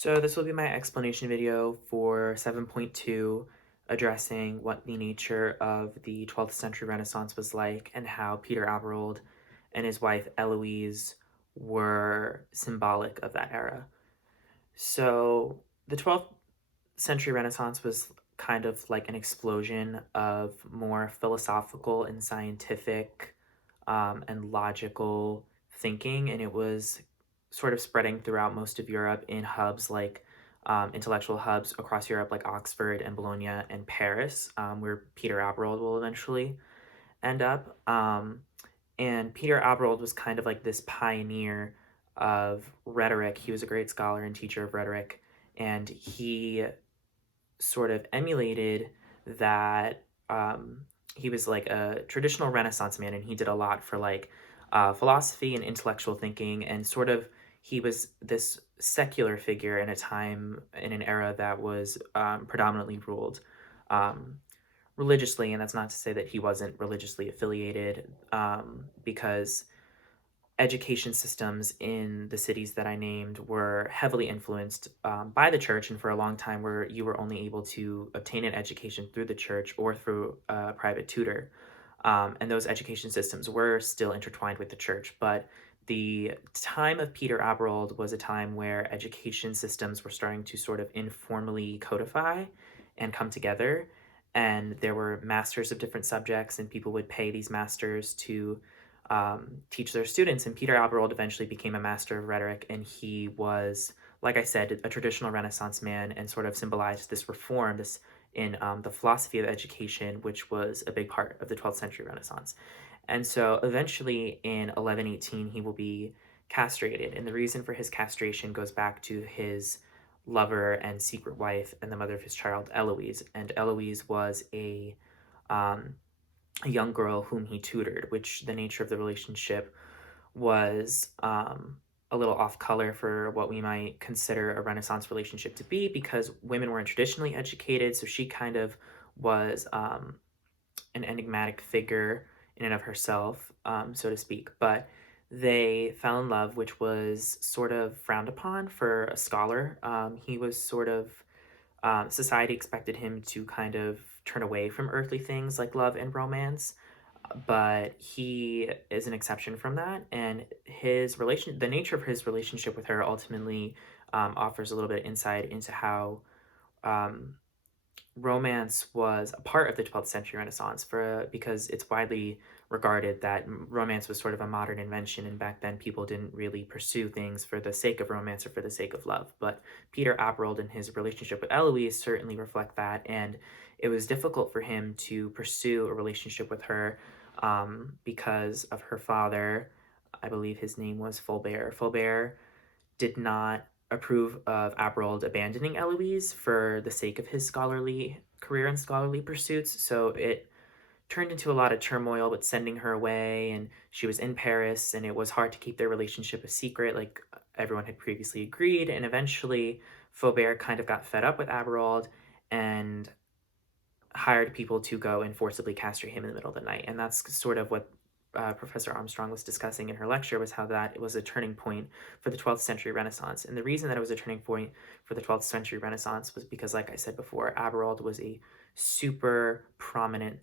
So this will be my explanation video for 7.2, addressing what the nature of the 12th century Renaissance was like and how Peter Aberold and his wife Eloise were symbolic of that era. So the 12th century Renaissance was kind of like an explosion of more philosophical and scientific and logical thinking, and it was sort of spreading throughout most of Europe in hubs like intellectual hubs across Europe, like Oxford and Bologna and Paris, where Peter Aberold will eventually end up. And Peter Aberold was kind of like this pioneer of rhetoric. He was a great scholar and teacher of rhetoric, and he sort of emulated that. He was like a traditional Renaissance man, and he did a lot for like philosophy and intellectual thinking, and sort of he was this secular figure in a time in an era that was predominantly ruled um, religiously, and that's not to say that he wasn't religiously affiliated, because education systems in the cities that I named were heavily influenced by the church, and for a long time, where you were only able to obtain an education through the church or through a private tutor. And those education systems were still intertwined with the church. But the time of Peter Aberold was a time where education systems were starting to sort of informally codify and come together. And there were masters of different subjects, and people would pay these masters to teach their students. And Peter Aberold eventually became a master of rhetoric, and he was, like I said, a traditional Renaissance man and sort of symbolized this reform, this in the philosophy of education, which was a big part of the 12th century Renaissance. And so eventually in 1118, he will be castrated. And the reason for his castration goes back to his lover and secret wife and the mother of his child, Eloise. And Eloise was um, a young girl whom he tutored, which the nature of the relationship was a little off color for what we might consider a Renaissance relationship to be, because women weren't traditionally educated. So she kind of was an enigmatic figure in and of herself, so to speak. But they fell in love, which was sort of frowned upon for a scholar. He was sort of society expected him to kind of turn away from earthly things like love and romance, but he is an exception from that, and the nature of his relationship with her ultimately offers a little bit of insight into how um, romance was a part of the 12th century Renaissance, for because it's widely regarded that romance was sort of a modern invention, and back then people didn't really pursue things for the sake of romance or for the sake of love. But Peter Aberold and his relationship with Eloise certainly reflect that, and it was difficult for him to pursue a relationship with her because of her father. I believe his name was Fulbert. Fulbert did not approve of Aberold abandoning Eloise for the sake of his scholarly career and scholarly pursuits. So it turned into a lot of turmoil with sending her away, and she was in Paris, and it was hard to keep their relationship a secret, like everyone had previously agreed. And eventually, Faubert kind of got fed up with Aberold and hired people to go and forcibly castrate him in the middle of the night. And that's sort of what Professor Armstrong was discussing in her lecture, was how that it was a turning point for the 12th century Renaissance. And the reason that it was a turning point for the 12th century Renaissance was because, like I said before, Aberold was a super prominent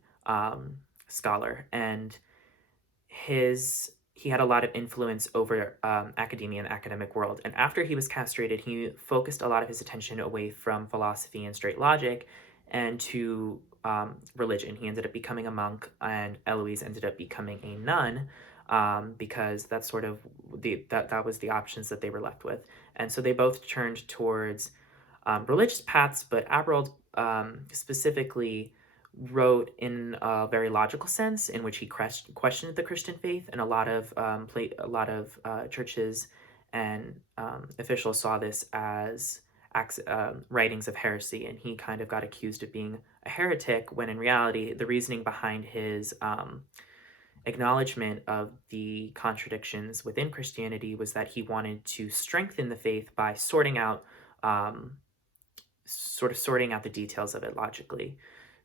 scholar, and he had a lot of influence over academia and the academic world. And after he was castrated, he focused a lot of his attention away from philosophy and straight logic and to religion. He ended up becoming a monk, and Eloise ended up becoming a nun, because that's sort of that was the options that they were left with. And so they both turned towards religious paths, but Aberold specifically wrote in a very logical sense, in which he questioned the Christian faith, and a lot of churches and officials saw this as writings of heresy, and he kind of got accused of being a heretic, when in reality the reasoning behind his acknowledgement of the contradictions within Christianity was that he wanted to strengthen the faith by um, sorting out the details of it logically.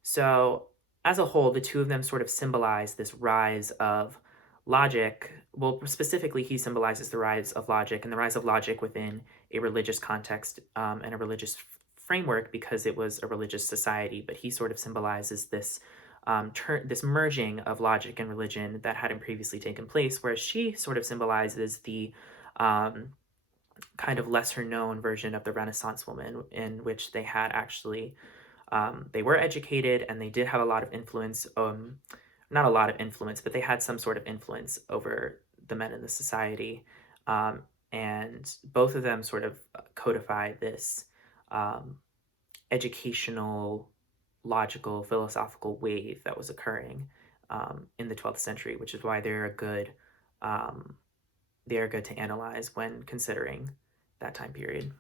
So, as a whole, the two of them sort of symbolize this rise of logic. Well, specifically, he symbolizes the rise of logic and the rise of logic within a religious context and a religious framework because it was a religious society, but he sort of symbolizes this this merging of logic and religion that hadn't previously taken place, whereas she sort of symbolizes the um, kind of lesser known version of the Renaissance woman, in which they had actually they were educated and they did have a lot of influence. Not a lot of influence, but they had some sort of influence over the men in the society. Um, and both of them sort of codify this um, educational, logical, philosophical wave that was occurring in the 12th century, which is why um, they are good to analyze when considering that time period.